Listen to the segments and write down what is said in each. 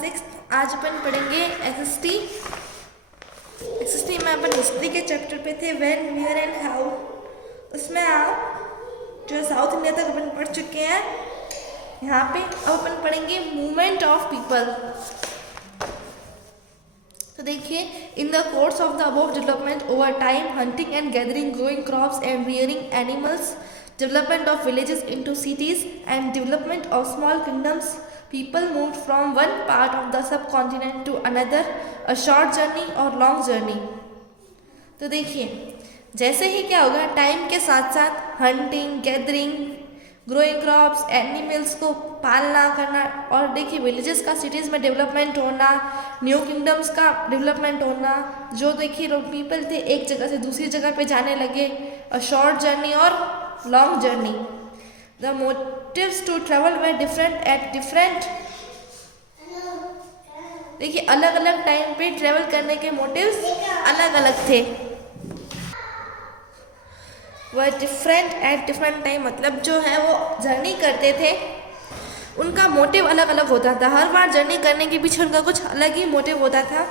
6। आज अपन पढ़ेंगे SST. SST में अपन हिस्ट्री के चैप्टर पे थे, व्हेन, वेयर एंड हाउ। उसमें आप जो साउथ इंडिया तक अपन पढ़ चुके हैं। यहाँ पे अब अपन पढ़ेंगे मूवमेंट ऑफ पीपल। तो देखिए, in the course of the above development over time, hunting and gathering, growing crops and rearing animals, development of villages into cities and development of small kingdoms, people moved from one part of the subcontinent to another, a short journey or long journey। तो देखिए, जैसे ही क्या होगा, time के साथ साथ hunting, gathering, growing crops, animals को पालना करना, और देखिए विलेजेस का सिटीज़ में डेवलपमेंट होना, न्यू किंगडम्स का डेवलपमेंट होना, जो देखिए लोग पीपल थे एक जगह से दूसरी जगह पे जाने लगे, अ शॉर्ट जर्नी और long journey. The motives to travel were different at different. देखिए, अलग अलग टाइम पे ट्रेवल करने के मोटिव्स अलग अलग थे। वह डिफरेंट एट डिफरेंट टाइम मतलब जो है वो जर्नी करते थे, उनका मोटिव अलग अलग होता था। हर बार जर्नी करने के पीछे उनका कुछ अलग ही मोटिव होता था।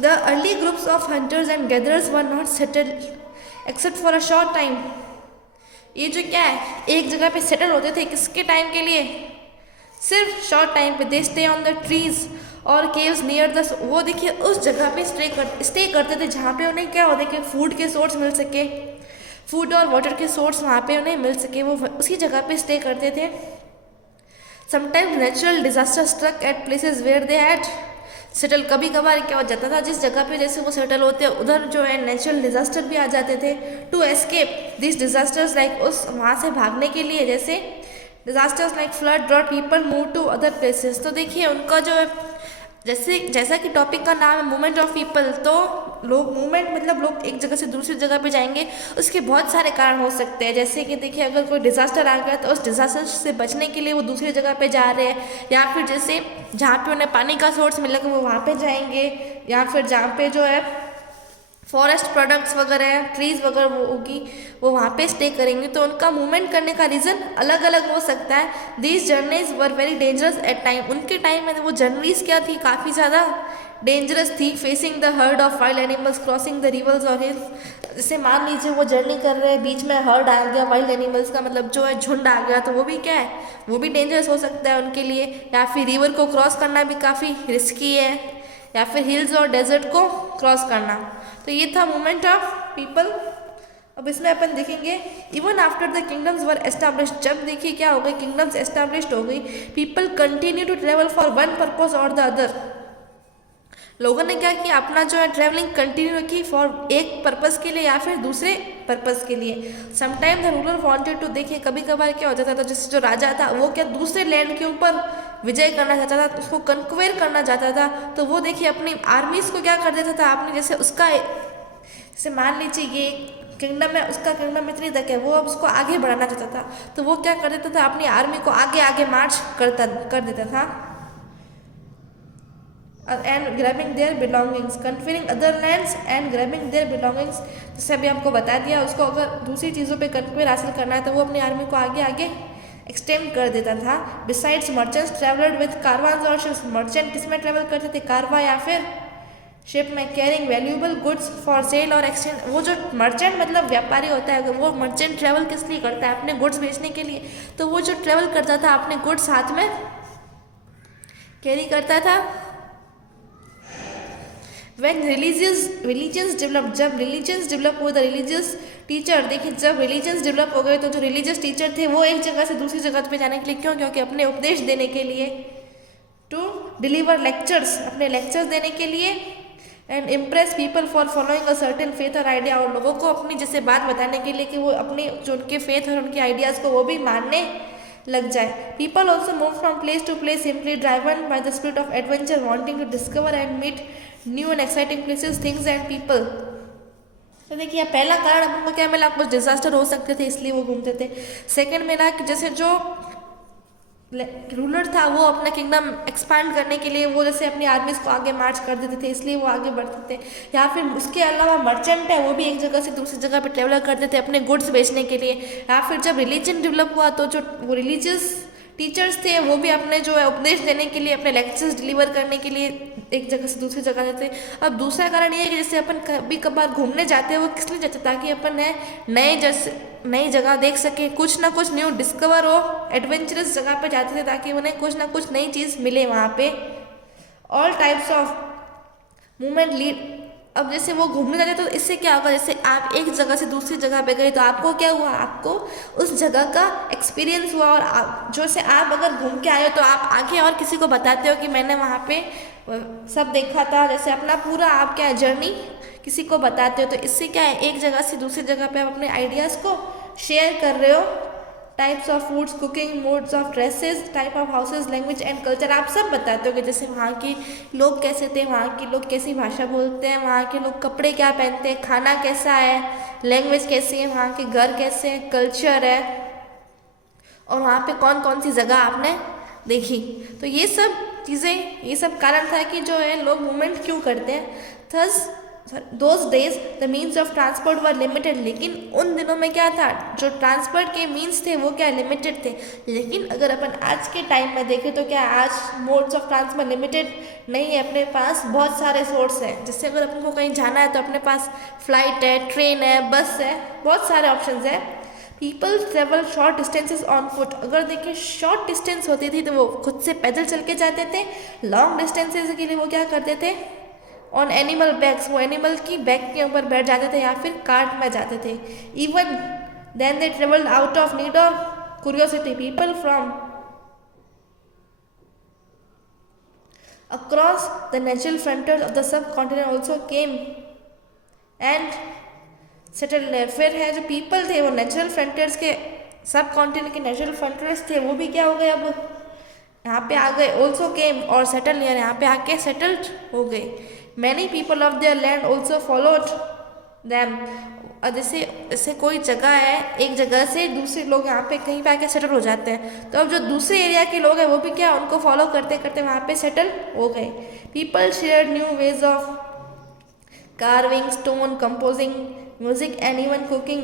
The early groups of hunters and gatherers were not settled except for a short time. ये जो क्या है, एक जगह पे सेटल होते थे, किसके टाइम के लिए? सिर्फ शॉर्ट टाइम पे। They stay on the trees और केव्स नियर द, वो देखिए उस जगह पे स्टे करते थे जहाँ पे उन्हें क्या होता है कि फूड के सोर्स मिल सके, फूड और वाटर के सोर्स वहाँ पे उन्हें मिल सके, वो उसी जगह पे स्टे करते थे। Sometimes natural disaster struck at places where they had settle. कभी कभार क्या हो जाता था, जिस जगह पे जैसे वो सेटल होते हैं उधर जो है नेचुरल डिजास्टर भी आ जाते थे। To escape this disasters, like उस वहाँ से भागने के लिए, जैसे disasters like flood, drought, people move to other places. तो देखिए उनका जो है, जैसा कि टॉपिक का नाम है मूवमेंट ऑफ पीपल, तो लोग मूवमेंट मतलब लोग एक जगह से दूसरी जगह पे जाएंगे। उसके बहुत सारे कारण हो सकते हैं, जैसे कि देखिए अगर कोई डिज़ास्टर आ गया तो उस डिज़ास्टर से बचने के लिए वो दूसरी जगह पे जा रहे हैं, या फिर जैसे जहाँ पे उन्हें पानी का सोर्स मिलेगा वो वहाँ पे जाएंगे, या फिर जहाँ पे जो है फॉरेस्ट प्रोडक्ट्स वगैरह हैं, ट्रीज़ वगैरह वो होगी, वो वहाँ पे स्टे करेंगे। तो उनका मूवमेंट करने का रीज़न अलग अलग हो सकता है। These journeys were very dangerous at time. उनके टाइम में वो जर्नीज क्या थी, काफ़ी ज़्यादा डेंजरस थी। Facing the herd of wild animals, crossing the rivers और हिल्स। जैसे मान लीजिए वो जर्नी कर रहे हैं, बीच में हर्ड आ गया, वाइल्ड एनिमल्स का मतलब जो है झुंड आ गया, तो वो भी क्या है, वो भी डेंजरस हो सकता है उनके लिए। या फिर रिवर को क्रॉस करना भी काफ़ी रिस्की है, या फिर हिल्स और डेजर्ट को क्रॉस करना। तो ये था मूवमेंट ऑफ पीपल। अब इसमें अपन देखेंगे, even after the kingdoms were established. जब देखिए क्या हो गई, किंगडम्स एस्टैब्लिश्ड हो गई, people continue to travel for one purpose और द अदर। लोगों ने क्या किया, अपना जो है ट्रैवलिंग कंटिन्यू की फॉर एक पर्पज़ के लिए या फिर दूसरे पर्पज़ के लिए। Sometime the ruler wanted to, देखिए कभी कभार क्या हो जाता था, जैसे जो राजा था वो क्या दूसरे लैंड के ऊपर विजय करना चाहता था, उसको कन्क्वेयर करना चाहता था, तो वो देखिए अपनी आर्मीज को क्या कर देता था, आपने जैसे उसका, जैसे मान लीजिए ये किंगडम है, उसका किंगडम इतनी तक है, वो अब उसको आगे बढ़ाना चाहता था, तो वो क्या कर देता था, अपनी आर्मी को आगे आगे मार्च कर देता था। And grabbing their belongings, conquering other lands and grabbing their belongings. जैसे अभी आपको बता दिया, उसको अगर दूसरी चीज़ों पे कन्क्वेयर हासिल करना है तो वो अपनी आर्मी को आगे आगे एक्सटेंड कर देता था। बिसाइड्स मर्चेंट्स ट्रेवलड विद कारवान्स और शिप्स। मर्चेंट किस में ट्रेवल करते थे, कारवा या फिर शिप में। Carrying valuable goods for sale और एक्सचेंज। वो जो मर्चेंट मतलब व्यापारी होता है, वो मर्चेंट ट्रेवल किस लिए करता है, अपने गुड्स बेचने के लिए। तो वो जो ट्रेवल करता था अपने गुड्स साथ में कैरी करता था। When religions develop, जब religions develop हुए, the religious teacher, देखिए जब religions develop हो गए तो जो religious teacher थे वो एक जगह से दूसरी जगह पे जाने के लिए, क्यों, क्योंकि अपने उपदेश देने के लिए, to deliver lectures, अपने lectures देने के लिए, and impress people for following a certain faith or idea, और लोगों को अपनी जैसे बात बताने के लिए कि वो अपने जो उनके faith और उनके ideas को वो भी मानने लग जाए। People also move from place to place simply driven by the spirit of adventure, wanting to discover and meet new and exciting places, things and people. तो देखिए पहला कारण हमको क्या मिला, कुछ डिजास्टर हो सकते थे इसलिए वो घूमते थे। सेकंड मिला कि जैसे जो रूलर था वो अपना किंगडम एक्सपांड करने के लिए वो जैसे अपनी आर्मीज को आगे मार्च कर देते थे, इसलिए वो आगे बढ़ते थे। या फिर उसके अलावा मर्चेंट है, वो भी एक जगह से दूसरी जगह पे ट्रेवल करते थे अपने गुड्स बेचने के लिए। या फिर जब रिलीजन डेवलप हुआ तो जो वो रिलीजियस टीचर्स थे वो भी अपने जो है उपदेश देने के लिए, अपने लेक्चर्स डिलीवर करने के लिए एक जगह से दूसरी जगह जाते थे। अब दूसरा कारण ये है कि जैसे अपन कभी कभार घूमने जाते हैं, वो किस लिए जाते हैं, ताकि अपन है नई जगह देख सके, कुछ ना कुछ न्यू डिस्कवर हो, एडवेंचरस जगह पे जाते थे ताकि उन्हें कुछ ना कुछ नई चीज़ मिले वहाँ पे। All types of movement lead. अब जैसे वो घूमने जाते तो इससे क्या होगा, जैसे आप एक जगह से दूसरी जगह पे गए तो आपको क्या हुआ, आपको उस जगह का एक्सपीरियंस हुआ, और जो से आप अगर घूम के आए हो तो आप आगे और किसी को बताते हो कि मैंने वहाँ पे सब देखा था, जैसे अपना पूरा आप क्या जर्नी किसी को बताते हो। तो इससे क्या है, एक जगह से दूसरी जगह पे आप अपने आइडियाज़ को शेयर कर रहे हो। Types of foods, cooking, modes of dresses, type of houses, language and culture, आप सब बताते हो कि जैसे वहाँ के लोग कैसे थे, वहाँ के लोग कैसी भाषा बोलते हैं, वहाँ के लोग कपड़े क्या पहनते हैं, खाना कैसा है, लैंग्वेज कैसी है, वहाँ के घर कैसे हैं, कल्चर है, और वहाँ पे कौन कौन सी जगह आपने देखी। तो ये सब चीज़ें, ये सब कारण था कि जो है लोग मूवमेंट क्यों करते हैं। Thus those days the means of transport were limited, लेकिन उन दिनों में क्या था, जो ट्रांसपोर्ट के मीन्स थे वो क्या लिमिटेड थे। लेकिन अगर अपन आज के टाइम में देखें तो क्या आज मोड्स ऑफ ट्रांसपोर्ट लिमिटेड नहीं है, अपने पास बहुत सारे सोर्स हैं। जैसे अगर अपन को कहीं जाना है तो अपने पास फ्लाइट है, ट्रेन है, बस है, बहुत सारे ऑप्शंस हैं। People travel short distances on foot, अगर देखिए शॉर्ट डिस्टेंस होती थी तो वो खुद से पैदल चल के जाते थे, लॉन्ग डिस्टेंसेज के लिए वो क्या करते थे, ऑन एनिमल बैग्स, वो एनिमल की बैग के ऊपर बैठ जाते थे या फिर कार्ट में जाते थे। Even then they travelled out of need और curiosity, people from across the natural frontiers of the subcontinent also came and settled there। फिर है जो पीपल थे वो नेचुरल फ्रंटियर्स के, सब कॉन्टिनेंट के नेचुरल फ्रंटियर्स थे, वो भी क्या हो गए, अब यहाँ पे आ गए, ऑल्सो केम और सेटल नियर, यहाँ पे आके सेटल्ड हो गए। Many people of their land also followed them, जैसे कोई जगह है, एक जगह से दूसरे लोग यहाँ पे कहीं पे आके सेटल हो जाते हैं, तो अब जो दूसरे एरिया के लोग हैं वो भी क्या उनको फॉलो करते करते वहाँ पे सेटल हो गए। People share new ways of carving, stone, composing, music and even cooking.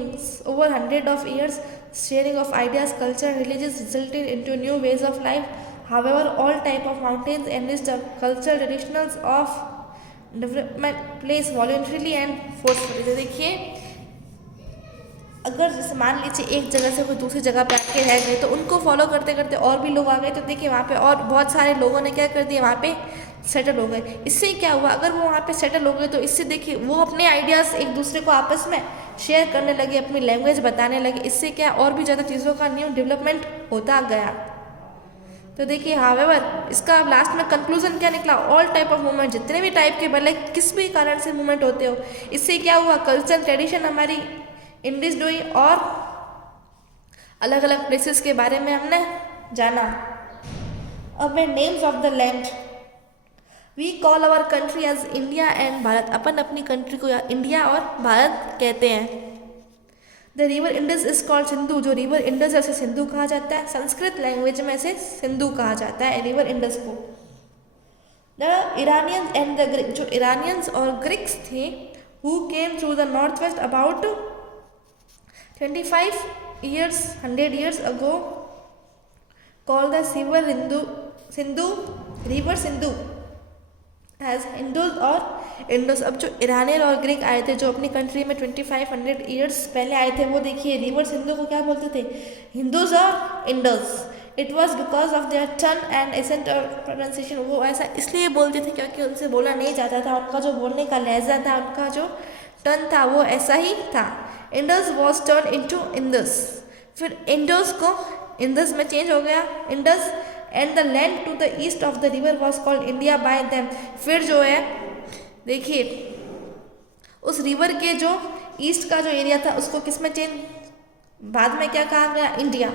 Over 100 of years, sharing of ideas, culture, religions resulted into new ways of life. However, all type of mountains enriched the cultural traditions of development place voluntarily and forcefully। तो देखिए अगर जैसे मान लीजिए एक जगह से कोई दूसरी जगह पे आके रह गए तो उनको फॉलो करते करते और भी लोग आ गए, तो देखिए वहाँ पे और बहुत सारे लोगों ने क्या कर दिया, वहाँ पे सेटल हो गए। इससे क्या हुआ, अगर वो वहाँ पे सेटल हो गए तो इससे देखिए वो अपने आइडियाज़ एक दूसरे को आपस में शेयर करने लगे, अपनी लैंग्वेज बताने लगे, इससे क्या और भी ज़्यादा चीज़ों का न्यू डेवलपमेंट होता गया। तो देखिए हावेवर इसका लास्ट में कंक्लूजन क्या निकला, ऑल टाइप ऑफ मूवमेंट, जितने भी टाइप के भले किस भी कारण से मूवमेंट होते हो, इससे क्या हुआ, कल्चर ट्रेडिशन हमारी इंडिज हुई और अलग अलग प्लेसेस के बारे में हमने जाना। अब मैं names of the land, we call our country as India and Bharat, अपन अपनी कंट्री को इंडिया और भारत कहते हैं। The river Indus is called Sindhu, जो रिवर इंडस है उसे सिंधु कहा जाता है, संस्कृत लैंग्वेज में से सिंधु कहा जाता है रिवर इंडस को। The Iranians and the Greek, जो इरानियंस और ग्रीक्स थे, who came through the north west about 25 years, 100 years ago, called the Sindhu river Sindhu as Indus और इंडस। अब जो ईरानियन और ग्रीक आए थे जो अपनी कंट्री में 2500 ईयर्स पहले आए थे, वो देखिए रिवर सिंधु को क्या बोलते थे, हिंदूज और Indus. It was because of their turn and accent और प्रोनाउंसिएशन, वो ऐसा इसलिए बोलते थे क्योंकि उनसे बोला नहीं जाता था, उनका जो बोलने का लहजा था, उनका जो टर्न था वो ऐसा ही था। Indus was turn into Indus, फिर इंडस को इंडस में चेंज हो गया Indus, and the land to the east of the river was called India by them. फिर जो है देखिए उस रिवर के जो ईस्ट का जो एरिया था उसको किस में चेंज, बाद में क्या कहा गया, India.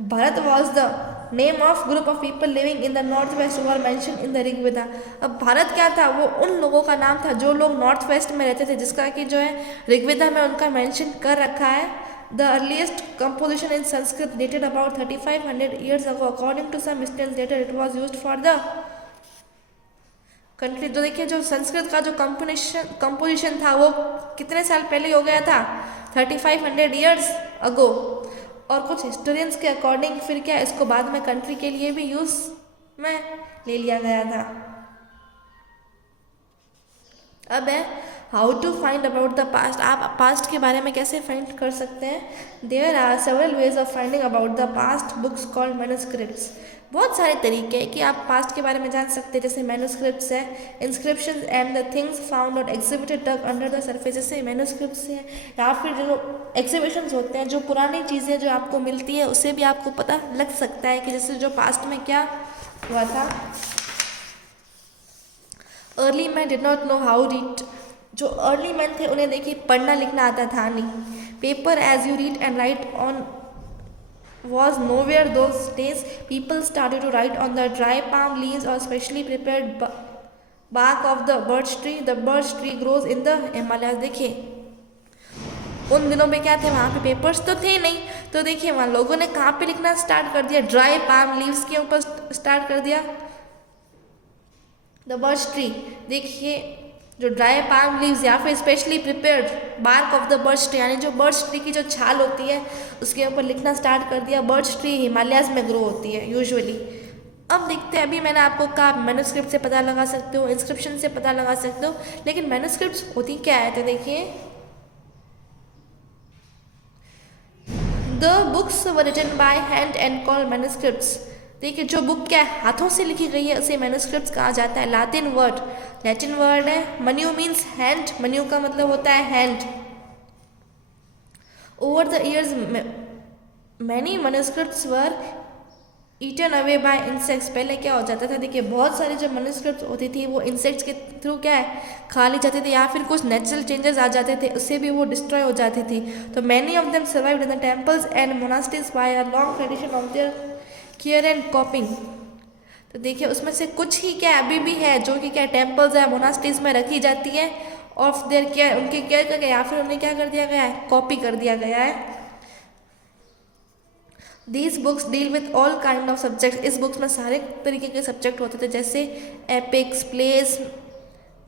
Bharat was the name of group of people living in the north west were mention in the Rigveda. अब भारत क्या था, वो उन लोगों का नाम था जो लोग नॉर्थ वेस्ट में रहते थे, जिसका कि जो है ऋग्वेदा में उनका मेंशन कर रखा है। The earliest composition in Sanskrit dated about 3500 years ago. According to some historians, later it was used for the country। तो देखिए जो संस्कृत का जो कंपोजिशन था वो कितने साल पहले हो गया था, 3500 years ago। और कुछ हिस्टोरियंस के अकॉर्डिंग फिर क्या इसको बाद में कंट्री के लिए भी यूज़ में ले लिया गया था। अब है how to find about the past. आप पास्ट के बारे में कैसे फाइंड कर सकते हैं। There are several ways of finding about the past books called manuscripts. बहुत सारे तरीके हैं कि आप पास्ट के बारे में जान सकते हैं, जैसे मैन्युस्क्रिप्ट्स है, inscription and the things found और exhibited dug under the surface, जैसे मैन्युस्क्रिप्ट्स है, या फिर जो एग्जिबिशंस होते हैं, जो पुरानी चीज़ें जो आपको मिलती है उससे भी आपको पता लग सकता है कि जैसे जो पास्ट में क्या हुआ था। Early man did not know how read. जो अर्ली मैन थे उन्हें देखिए पढ़ना लिखना आता था नहीं। Paper as you read and write on was nowhere those days. People started to write on the dry palm leaves or specially prepared bark of the birch tree. The birch tree grows in the Himalayas. देखिए उन दिनों में क्या थे, वहाँ पे papers तो थे नहीं, तो देखिए वहाँ लोगों ने कहाँ पे लिखना स्टार्ट कर दिया, ड्राई पाम लीव्स के ऊपर स्टार्ट कर दिया। द बर्च ट्री, देखिए जो ड्राई पाम लीव्स या फिर specially prepared bark of the birch tree, यानी जो बर्च ट्री की जो छाल होती है उसके ऊपर लिखना स्टार्ट कर दिया। बर्च ट्री हिमालयाज में ग्रो होती है यूजुअली। अब देखते हैं, अभी मैंने आपको कहा मैन्युस्क्रिप्ट से पता लगा सकते हो, इंस्क्रिप्शन से पता लगा सकते हो, लेकिन मैन्युस्क्रिप्ट्स होती क्या है, तो देखिए the books were written by hand and called manuscripts. देखिए जो बुक क्या है हाथों से लिखी गई है उसे मैन्युस्क्रिप्ट्स कहा जाता है। लैटिन वर्ड है मन्यू मीन्स हैंड, मन्यू का मतलब होता है hand. Over the years many manuscripts were eaten away by insects. पहले क्या हो जाता था, देखिए बहुत सारी जो मैन्युस्क्रिप्ट्स होती थी वो इंसेक्ट्स के थ्रू क्या है खा ली जाती थी, या फिर कुछ नेचुरल चेंजेस आ जाते थे उससे भी वो डिस्ट्रॉय हो जाती थी। तो many of them survived in the temples and monasteries by a long tradition of their care and copying. तो देखिए उसमें से कुछ ही क्या अभी भी है जो कि क्या टेम्पल्स है मोनास्ट्रीज में रखी जाती है, ऑफ देयर केयर, उनकी केयर करके या फिर उन्हें क्या कर दिया गया है, कॉपी कर दिया गया है। These books deal with all kind of subject. इस बुक्स में सारे तरीके के सब्जेक्ट होते थे, जैसे एपिक्स, प्लेस,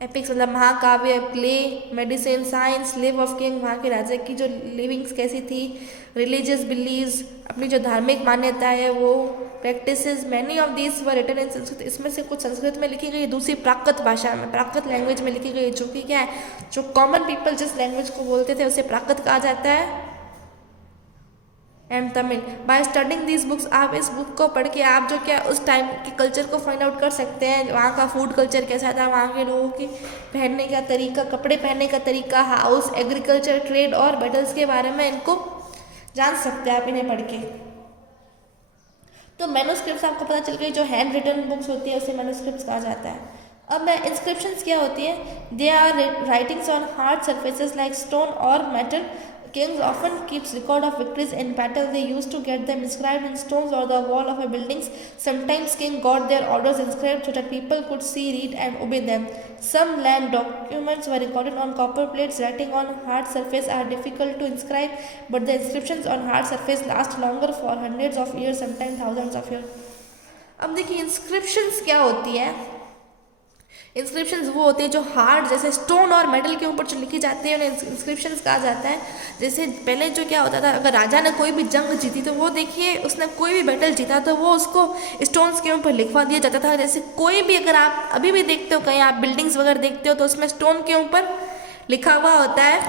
एपिक्स मतलब महाकाव्य, play, medicine, science, live of king, वहाँ के राजा की जो लिविंग्स कैसी थी, रिलीजियस बिलीव्स, अपनी जो धार्मिक मान्यता है वो, practices. Many of these were written in Sanskrit. इसमें से कुछ संस्कृत में लिखी गई, दूसरी प्राकृत भाषा में, प्राकृत लैंग्वेज में लिखी गई, जो कि क्या है, जो कॉमन पीपल जिस लैंग्वेज को बोलते थे उसे प्राकृत कहा जाता है। And Tamil. By studying these books, आप इस बुक को पढ़ के आप जो क्या उस टाइम के कल्चर को फाइंड आउट कर सकते हैं, वहाँ का फूड कल्चर कैसा था, वहाँ के लोगों के पहनने का तरीका, कपड़े पहनने का तरीका, हाउस, एग्रीकल्चर, ट्रेड और बैटल्स के बारे में इनको जान सकते हैं आप इन्हें पढ़ के। तो मैन्युस्क्रिप्ट्स आपको पता चल गई, जो हैंड रिटन बुक्स होती है उसे मैन्युस्क्रिप्ट्स कहा जाता है। अब इंस्क्रिप्शंस क्या होती है, they are writings on hard surfaces like stone और metal. Kings often keeps record of victories in battle. They used to get them inscribed in stones or the wall of a buildings. Sometimes king got their orders inscribed so that people could see, read and obey them. Some land documents were recorded on copper plates. Writing on hard surface are difficult to inscribe, but the inscriptions on hard surface last longer for hundreds of years, sometimes thousands of years. अब देखिए inscriptions क्या होती है। Inscriptions वो होते हैं जो hard जैसे स्टोन और मेटल के ऊपर जो लिखी जाती है उन्हें इंस्क्रिप्शंस कहा जाता है। जैसे पहले जो क्या होता था, अगर राजा ने कोई भी जंग जीती तो वो देखिए उसने कोई भी बैटल जीता तो वो उसको स्टोन्स के ऊपर लिखवा दिया जाता था। जैसे कोई भी अगर आप अभी भी देखते हो कहीं आप बिल्डिंग्स वगैरह देखते हो तो उसमें स्टोन के ऊपर लिखा हुआ होता है।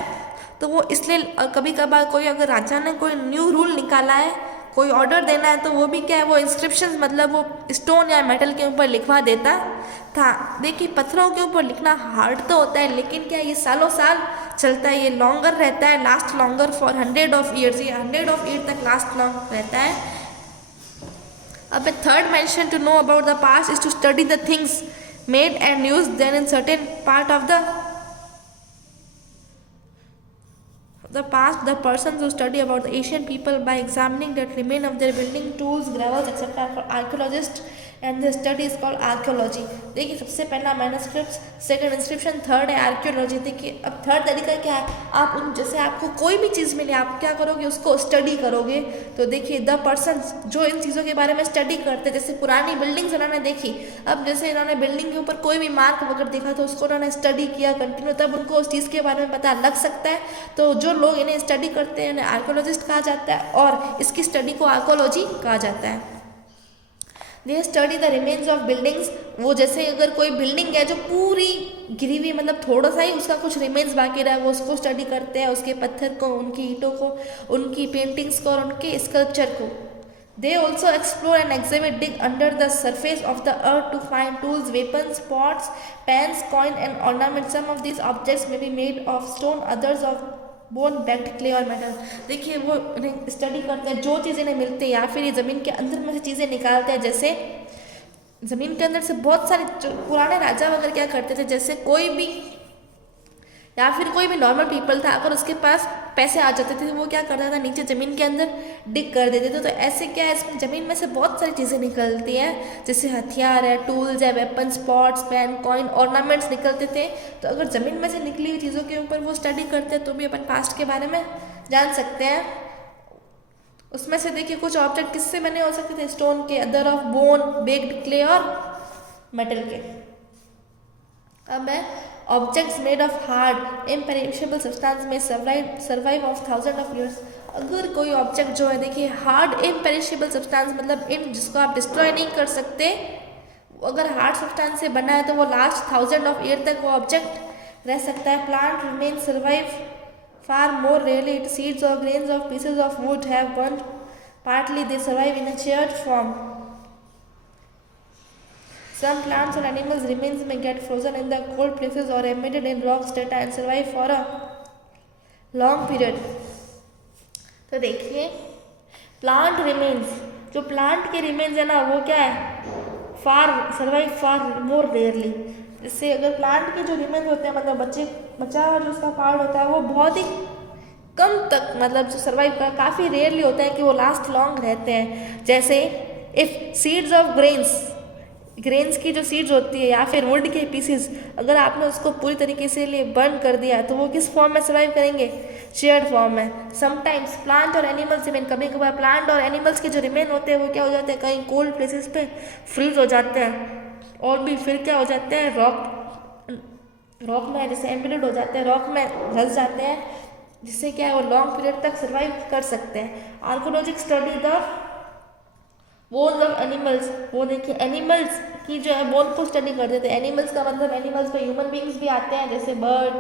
तो वो इसलिए कभी कभार कोई अगर राजा ने कोई न्यू रूल निकाला है, कोई ऑर्डर देना है, तो वो भी क्या है, वो इंस्क्रिप्शंस मतलब वो स्टोन या मेटल के ऊपर लिखवा देता था। देखिए पत्थरों के ऊपर लिखना हार्ड तो होता है, लेकिन क्या ये सालों साल चलता है, ये लॉन्गर रहता है, last longer for 100 of years, ये 100 ऑफ ईयर तक लास्ट लॉन्ग रहता है। अब third mention to know about the past is to study the things made and use then in certain part of the past. The persons who study about the ancient people by examining that remain of their building tools, gravels, etc. for archaeologists and the study is called archaeology. देखिए सबसे पहला manuscripts, second inscription, third है archaeology. देखिए अब third तरीका क्या है, आप उन जैसे आपको कोई भी चीज़ मिले आप क्या करोगे, उसको स्टडी करोगे। तो देखिए द पर्सन जो इन चीज़ों के बारे में स्टडी करते, जैसे पुरानी बिल्डिंग्स उन्होंने देखी, अब जैसे इन्होंने बिल्डिंग के ऊपर कोई भी मार्क वगैरह देखा तो उसको उन्होंने स्टडी किया कंटिन्यू, तब उनको उस चीज़ के बारे में पता लग सकता है। तो जो लोग इन्हें स्टडी करते हैं इन्हें आर्कियोलॉजिस्ट कहा जाता है, और इसकी स्टडी को आर्कियोलॉजी कहा जाता है। They study the remains of buildings, वो जैसे अगर कोई बिल्डिंग है जो पूरी गिरी हुई, मतलब थोड़ा सा ही उसका कुछ रिमेन्स बाकी रहा है, वो उसको स्टडी करते हैं, उसके पत्थर को, उनकी ईंटों को, उनकी पेंटिंग्स को और उनके स्कल्पचर को। They also explore and exhibit dig under the surface of the earth to find tools, weapons, pots, pens, coin and ornament. Some of these objects may be made of stone, others of bone, baked clay और metal. देखिए वो study करते हैं, जो चीज़ इन्हें मिलती है या फिर ये ज़मीन के अंदर में से चीज़ें निकालते हैं। जैसे ज़मीन के अंदर से बहुत सारे पुराने राजा वगैरह क्या करते थे, जैसे कोई भी या फिर कोई भी नॉर्मल पीपल था, अगर उसके पास पैसे आ जाते थे तो वो क्या करता था, नीचे ज़मीन के अंदर डिग कर देते थे। तो ऐसे क्या है, इसमें ज़मीन में से बहुत सारी चीज़ें निकलती हैं, जैसे हथियार है, टूल्स है, weapons, pots, pen, coin, ornaments निकलते थे। तो अगर ज़मीन में से निकली हुई चीज़ों के ऊपर वो स्टडी करते हैं तो भी अपन पास्ट के बारे में जान सकते हैं। उसमें से देखिए कुछ ऑब्जेक्ट किससे बने हो सकते थे, स्टोन के, other of bone, baked clay और मेटल के। अब है objects made of hard imperishable substance may survive of thousand of years. अगर कोई ऑब्जेक्ट जो है देखिए हार्ड इम्पेरिशेबल सब्सटेंस मतलब इन जिसको आप डिस्ट्रॉय नहीं कर सकते, अगर हार्ड सब्सटेंस से बना है तो वो लास्ट 1000 ऑफ ईयर तक वो ऑब्जेक्ट रह सकता है। Plant remain survive far more rarely, it seeds और grains of pieces of wood have burned, partly they survive in a charred form. Some plants or animals remains may get frozen in the cold places or embedded in rock strata and survive for a long period। तो देखिए plant remains, जो plant के remains है ना वो क्या है, survive far more rarely. इससे अगर प्लांट के जो रिमेन्स होते हैं मतलब बचा हुआ जो उसका पार्ट होता है वो बहुत ही कम तक मतलब जो सर्वाइव का काफ़ी रेयरली होता है कि वो लास्ट लॉन्ग रहते हैं। जैसे इफ़ सीड्स ऑफ ग्रेन्स की जो सीड्स होती है या फिर वुड के पीसेस, अगर आपने उसको पूरी तरीके से लिए बर्न कर दिया तो वो किस फॉर्म में सर्वाइव करेंगे, शेयर्ड फॉर्म में। समटाइम्स प्लांट और एनिमल्स रिमेन, कभी कभार प्लांट और एनिमल्स के जो रिमेन होते हैं वो क्या हो जाते हैं, कहीं कोल्ड प्लेसेस पे फ्रीज हो जाते हैं, और भी फिर क्या हो जाते हैं, रॉक में जैसे एम्बेडेड हो जाते हैं, रॉक में धंस जाते हैं, जिससे क्या है वो लॉन्ग पीरियड तक सर्वाइव कर सकते हैं। Archaeologic study the bones of animals, वो देखिए एनिमल्स की जो है बोन को स्टडी कर देते हैं। एनिमल्स का मतलब एनिमल्स पे ह्यूमन बींग्स भी आते हैं, जैसे bird,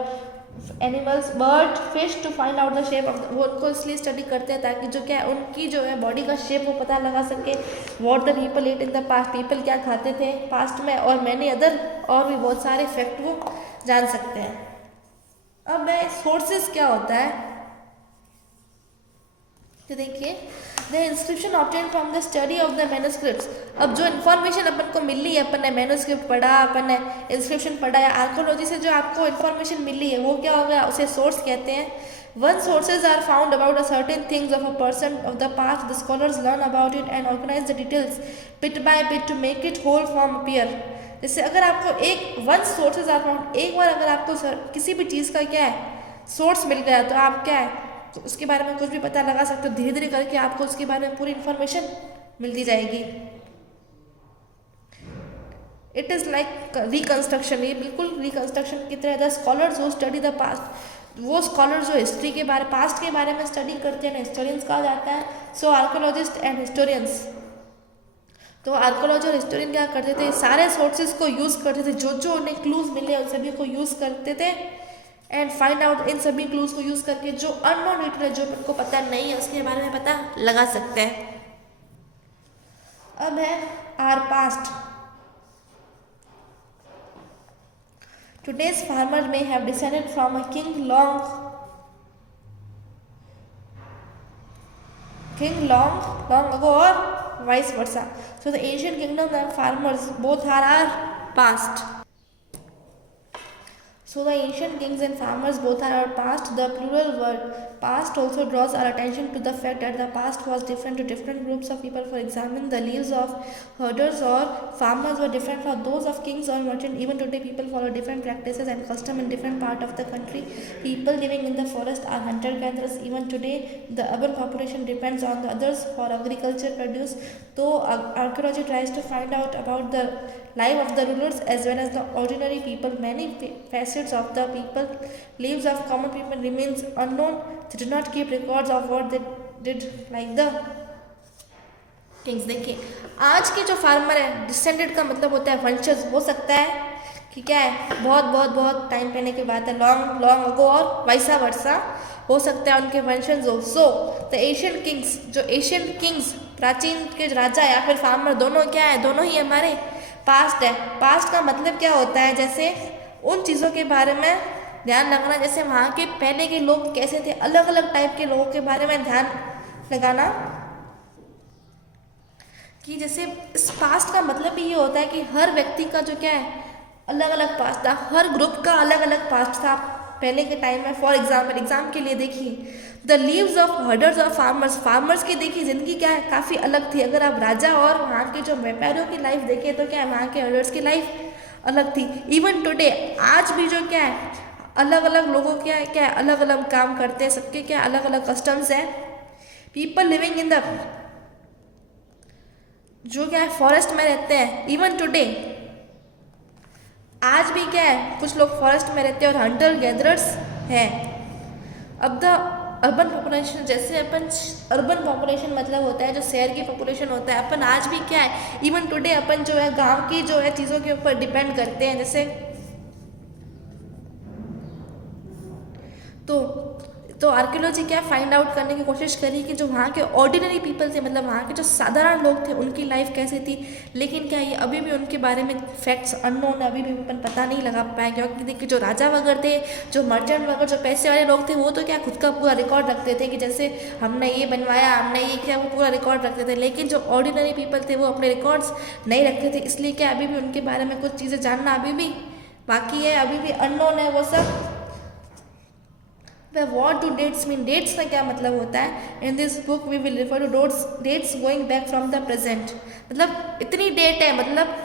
fish, to find out the shape of वो उनको इसलिए स्टडी करते हैं ताकि जो क्या है उनकी जो है बॉडी का शेप वो पता लगा सके। What the people eat in the past, people क्या खाते थे पास्ट में, और मैनी अदर और भी बहुत सारे फैक्ट वो जान सकते हैं। अब सोर्सेस क्या होता है, तो देखिए the inscription obtain from the study of the manuscripts. अब जो इन्फॉर्मेशन अपन को मिली है, अपन ने मैन्युस्क्रिप्ट पढ़ा, अपन ने इंस्क्रिप्शन पढ़ा या आर्कियोलॉजी से जो आपको इन्फॉर्मेशन मिली है वो क्या होगा, उसे सोर्स कहते हैं। When sources are found about a certain things of a person of the past, the scholars learn about it and organise the details bit by bit to make it whole form appear. जैसे अगर आपको one sources are found, एक बार अगर आपको किसी भी चीज़ का क्या है सोर्स मिल गया तो आप क्या है तो उसके बारे में कुछ भी पता लगा सकते हो, धीरे धीरे करके आपको उसके बारे में पूरी इन्फॉर्मेशन मिलती जाएगी। इट इज़ लाइक रिकंस्ट्रक्शन, ये बिल्कुल रिकंस्ट्रक्शन की तरह। The scholars who study the past, वो स्कॉलर जो हिस्ट्री के बारे पास्ट के बारे में स्टडी करते हैं हिस्टोरियंस कहा जाता है। सो आर्कियोलॉजिस्ट एंड हिस्टोरियंस, तो आर्कियोलॉजी और हिस्टोरियन क्या करते थे, सारे सोर्सेज को यूज़ करते थे, जो उन्हें क्लूज मिले उन सभी को यूज़ करते थे एंड फाइंड आउट, इन सभी क्लूज को यूज़ करके जो अननोन डिटेल जो उनको पता नहीं है उसके बारे में पता लगा सकते हैं। अब है our past. Today's farmer may have descended from a king long ago or vice versa. So the ancient kingdom and farmers both are our past. So the ancient kings and farmers both are our past. The plural word past also draws our attention to the fact that the past was different to different groups of people. For example, the lives of herders or farmers were different from those of kings or merchants. Even today, people follow different practices and customs in different part of the country. People living in the forest are hunter-gatherers. Even today, the urban population depends on the others for agriculture produce. Though archaeology tries to find out about the life of the rulers as well as the ordinary people, many facets of the people lives of common people remains unknown. They do not keep records of what they did like the kings. देखिए, आज के जो farmer है, descended का मतलब होता है वंशज, हो सकता है कि क्या है, बहुत बहुत बहुत टाइम पहले की बात है, लॉन्ग लॉन्ग अगो, और वैसा वर्षा हो सकता है उनके वंशज हो. सो द एशियन किंग्स, जो एशियन किंग्स प्राचीन के राजा या फिर फार्मर, दोनों क्या है, दोनों ही हमारे पास्ट है. पास्ट का मतलब क्या होता है, जैसे उन चीज़ों के बारे में ध्यान रखना, जैसे वहाँ के पहले के लोग कैसे थे, अलग अलग टाइप के लोगों के बारे में ध्यान लगाना. कि जैसे इस पास्ट का मतलब ये होता है कि हर व्यक्ति का जो क्या है, अलग अलग पास्ट था, हर ग्रुप का अलग अलग पास्ट था पहले के टाइम में. फॉर एग्जाम के लिए देखिए, द लीव्स ऑफ हर्डर्स और फार्मर्स, फार्मर्स की देखिए ज़िंदगी क्या है, काफ़ी अलग थी. अगर आप राजा और वहाँ के जो व्यापारियों की लाइफ देखें तो क्या है, वहाँ के हर्डर्स की लाइफ अलग थी. इवन टुडे, आज भी जो क्या है, अलग अलग लोगों क्या है, अलग अलग काम करते हैं, सबके क्या अलग अलग कस्टम्स हैं. पीपल लिविंग इन द, जो क्या है फॉरेस्ट में रहते हैं, इवन टुडे आज भी क्या है, कुछ लोग फॉरेस्ट में रहते हैं और हंटर गैदरर्स हैं. अब द अर्बन पॉपुलेशन, जैसे अपन अर्बन पॉपुलेशन मतलब होता है जो शहर की पॉपुलेशन होता है, अपन आज भी क्या है, इवन टुडे अपन जो है गांव की जो है चीज़ों के ऊपर डिपेंड करते हैं. जैसे तो आर्कियोलॉजी क्या फाइंड आउट करने की कोशिश करी कि जो वहाँ के ऑर्डिनरी पीपल थे, मतलब वहाँ के जो साधारण लोग थे, उनकी लाइफ कैसी थी. लेकिन क्या ये अभी भी उनके बारे में फैक्ट्स अननोन है, अभी भी अपन पता नहीं लगा पाए. क्योंकि देखिए, जो राजा वगैरह थे, जो मर्चेंट वगैरह, जो पैसे वाले लोग थे, वो तो क्या खुद का पूरा रिकॉर्ड रखते थे कि जैसे हमने ये बनवाया, हमने ये किया, वो पूरा रिकॉर्ड रखते थे. लेकिन जो ऑर्डिनरी पीपल थे वो अपने रिकॉर्ड्स नहीं रखते थे. इसलिए क्या अभी भी उनके बारे में कुछ चीज़ें जानना अभी भी बाकी है, अभी भी अननोन है वो सब. What do dates mean? Dates का क्या मतलब होता है? In this book we will refer to dates going back from the present. मतलब इतनी डेट है, मतलब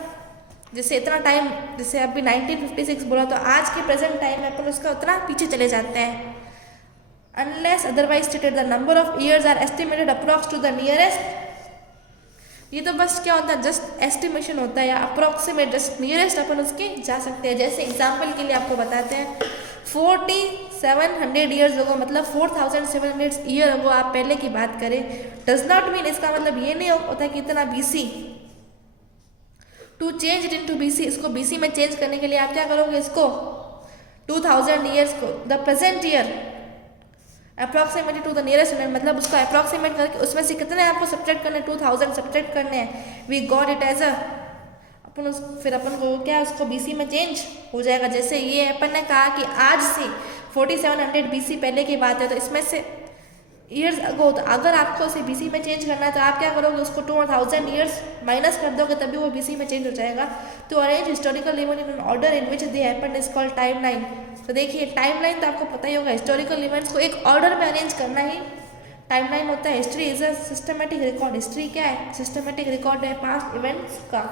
जैसे इतना टाइम, जैसे अभी 1956 बोला तो आज के प्रेजेंट टाइम में अपन उसका उतना पीछे चले जाते हैं. Unless otherwise stated, the number of years are estimated approx to the nearest. ये तो बस क्या होता है, जस्ट एस्टिमेशन होता है या अप्रोक्सीमेट, जस्ट नियरेस्ट अपन उसके जा सकते हैं. जैसे एग्जाम्पल के लिए आपको बताते हैं, 4700 ईयर्स अगो, मतलब 4700 ईयर अगो आप पहले की बात करें, डज नॉट मीन, इसका मतलब ये नहीं होता कि इतना BC. To change it into BC, इसको BC में चेंज करने के लिए आप क्या करोगे, इसको 2000 ईयर्स को the present year approximately to the nearest, मतलब उसको अप्रॉक्सीमेट करके उसमें से कितने आपको सब्ट्रैक्ट करने, 2000 सब्ट्रैक्ट करने हैं. We got it as a, फिर अपन को क्या उसको BC में चेंज हो जाएगा. जैसे ये अपन ने कहा कि आज से 4700 BC पहले की बात है, तो इसमें से ईयर्स अगो, तो अगर आपको उसे BC में चेंज करना है तो आप क्या करोगे, उसको 2000 ईयर्स माइनस कर दोगे, तभी वो BC में चेंज हो जाएगा. तो arrange historical event in order in which they happened is called timeline. तो देखिए, टाइमलाइन तो आपको पता ही होगा, हिस्टोरिकल इवेंट्स को एक ऑर्डर में अरेंज करना ही टाइमलाइन होता है. History is a systematic record. History क्या है, सिस्टमेटिक रिकॉर्ड है पास्ट इवेंट्स का.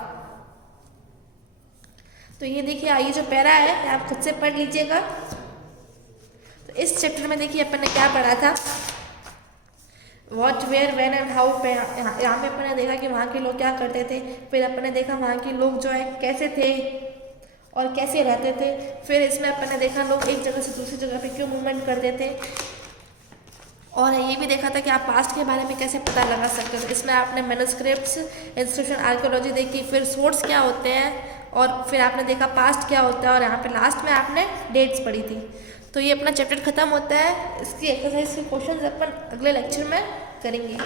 तो ये देखिए, ये जो पैरा है आप खुद से पढ़ लीजिएगा. तो इस चैप्टर में देखिए अपन ने क्या पढ़ा था, what, where, when and how. यहाँ पे अपन ने देखा कि वहाँ के लोग क्या करते थे. फिर अपन ने देखा वहाँ के लोग जो है कैसे थे और कैसे रहते थे. फिर इसमें अपन ने देखा लोग एक जगह से दूसरी जगह पे क्यों मूवमेंट करते थे. और ये भी देखा था कि आप पास्ट के बारे में कैसे पता लगा सकते हो. तो इसमें आपने मैन्युस्क्रिप्ट्स, इंस्क्रिप्शन, आर्कियोलॉजी देखी, फिर सोर्स क्या होते हैं, और फिर आपने देखा पास्ट क्या होता है, और यहाँ पे लास्ट में आपने डेट्स पढ़ी थी. तो ये अपना चैप्टर खत्म होता है. इसकी एक्सरसाइज के क्वेश्चन अपन अगले लेक्चर में करेंगे.